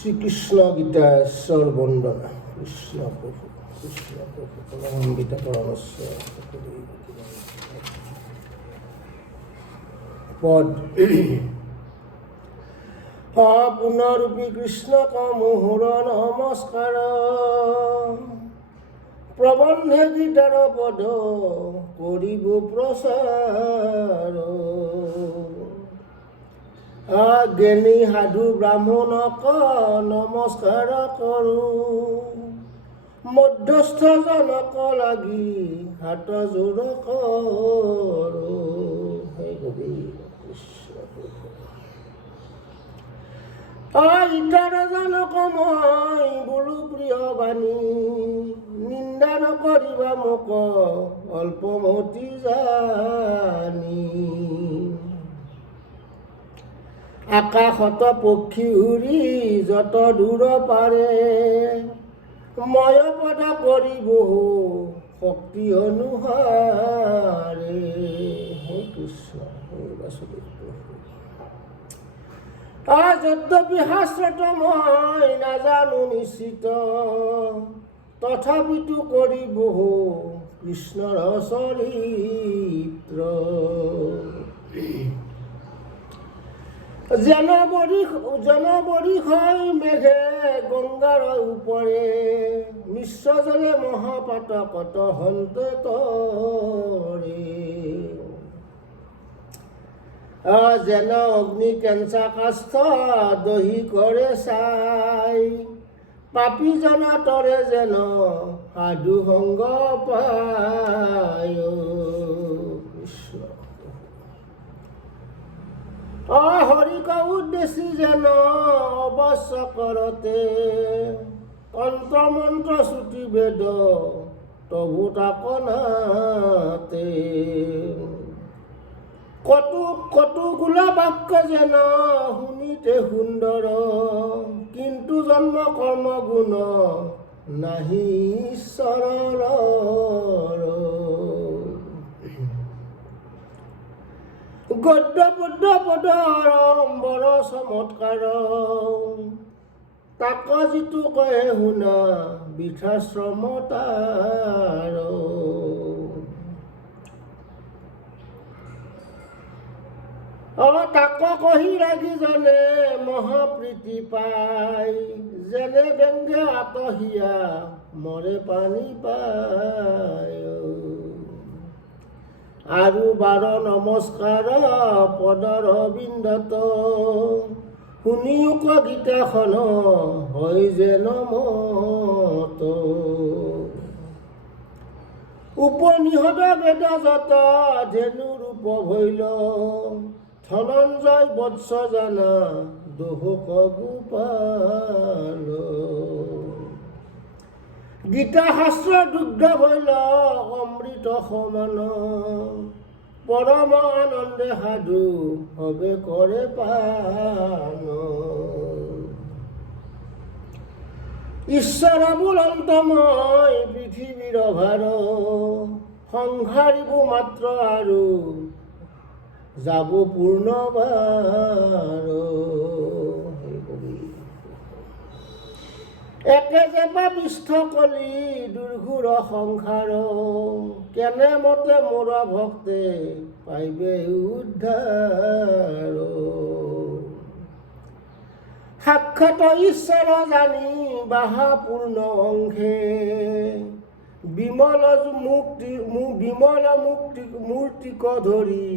শ্রীকৃষ্ণ গীতা ঈশ্বর বন্দনা কৃষ্ণ প্রভু গীতা পরামর্শ পদ পুনরূপী কৃষ্ণ কমোহর নমস্কার প্রবন্ধে গীতার পদ করিব প্রসার জ্ঞানী সাধু ব্ৰাহ্মণক নমস্কাৰ কৰোঁ মধ্যস্থ জনক লাগি হাত জোৰ কৰোঁ হে গোবিন্দ কৃষ্ণ ইটাৰ জনক মই বোলো প্ৰিয় বাণী নিন্দা নকৰিবা মোক অল্পমতি জানি আকাশত পক্ষী উৰি যত দূৰ পাৰে ময় পদ কৰিব শক্তি অনুসাৰে হে কৃষ্ণ হে বাসুদেৱ যদ্যপি শাস্ত্ৰত মই নাজানো নিশ্চিত তথাপিতো কৰিব কৃষ্ণৰ চৰিত্ৰ জনবৰি হয় মেঘে গংগাৰ উপৰে মিশ্ৰ জলে মহাপাতকত হন্তে তৰে যেন অগ্নি কেঞ্চা কাষ্ঠ দহি কৰে চাই পাপী জন তৰে যেন সাধু সংগ পায় কৃষ্ণ হৰিক উদ্দেশ্যি যেন অৱশ্য কৰতে তন্ত্ৰ মন্ত্ৰ শ্ৰুতি বেদ তবু তাকনাতে কটুকুলা বাক্য যেন শুনিতে সুন্দৰ কিন্তু জন্ম কৰ্ম গুণ নাহি ঈশ্বৰৰ গদ্য পদ্য পদ আড়ম্বৰ চমৎকাৰ তাক যিটো কয় শুনা বৃথা শ্ৰম তাৰ তাক কহি ৰাগি জনে মহাপ্ৰীতি পাই যেনে ব্যংগে আতহিয়া মৰে পানী পায় আৰু বাৰ নমস্কাৰ পদৰ বিন্দত শুনিয়োক গীতাখন হয় যেন মত উপনিষদ বেদ যত ধেনু ৰূপ ভৈল ধনঞ্জয় বৎস জানা দোহক গোপাল গীতা শাস্ত্ৰ দুগ্ধ ভৈল অমৃত সমান পৰম আনন্দে সাধু হবে কৰে পান ঈশ্বৰ বুলন্তময় পৃথিৱীৰ ভাৰ সংসাৰিব মাত্ৰ আৰু যাব পূৰ্ণবাৰ একে যেপা পৃষ্ঠ কলি দুৰ্ঘুৰ সংসাৰ কেনে মতে মোৰ ভক্তে পাইবে উদ্ধাৰ সাক্ষাৎ ঈশ্বৰ জানি বাহা পূৰ্ণ অংশে বিমল মূৰ্তিক ধৰি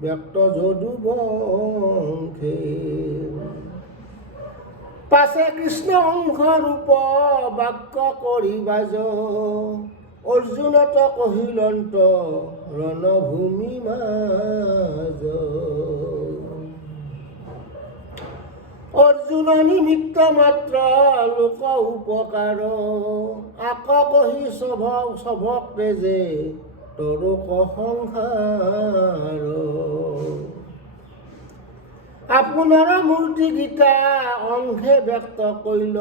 ব্যক্ত যদু বংশে পাছে কৃষ্ণ অংশ ৰূপ বাক্য কৰি বাজ অৰ্জুনত কহিলন্ত ৰণভূমি মাজ অৰ্জুন নিমিত্ত মাত্ৰ লোক উপকাৰ আক কহি সভক তেজে তৰুক সংসাৰ আপোনাৰ মূৰ্তি গীতা অংশে ব্যক্ত কৰিল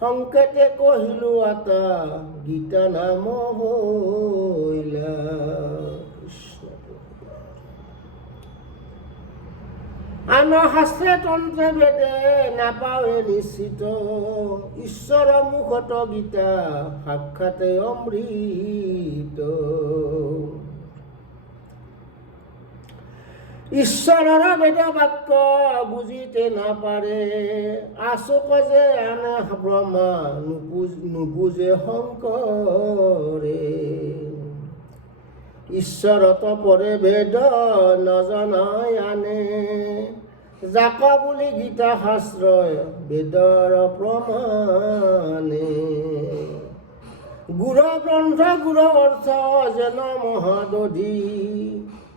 সংকেতে কহিলো আতা গীতা নাম হইলা কৃষ্ণ আন আন শাস্ত্ৰে তন্ত্ৰে বেদে নাপাৱে নিশ্চিত ঈশ্বৰৰ মুখত গীতা সাক্ষাতে অমৃত ঈশ্বৰৰ বেদ বাক্য বুজিতে নাপাৰে আচুক যে আনে ব্ৰহ্মা নুবুজে শংকৰে ঈশ্বৰত পৰে বেদ নজনাই আনে যাক বুলি গীতা শাস্ত্ৰই বেদৰ প্ৰমাণে গুৰ গ্ৰন্থ গুৰ অৰ্থ যেন মহাদধি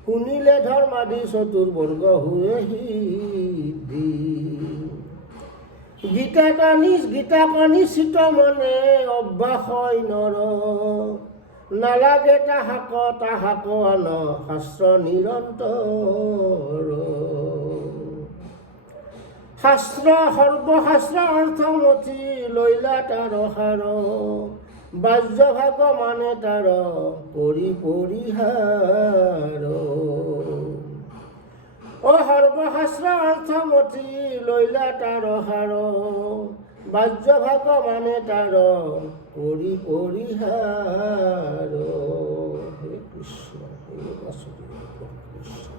শুনিলে ধৰ্মাদি চতুৰ্বৰ্গ হুৱে সিদ্ধি গীতাক নিশ্চিত মনে অভ্যাস হয় নৰ নালাগে তাহাক আন শাস্ত্ৰ নিৰন্তৰ শাস্ত্ৰ সৰ্বশাস্ত্ৰ অৰ্থমথি লৈলা তাৰ সাৰ বাহ্যভাগ মানে তাৰ কৰি পৰিহাৰ সৰ্বশাস্ত্ৰ অৰ্থমথি লৈলা তাৰ সাৰ বাহ্যভাগ মানে তাৰ কৰি পৰিহাৰ হে কৃষ্ণ হে বাসুদেৱ কৃষ্ণ।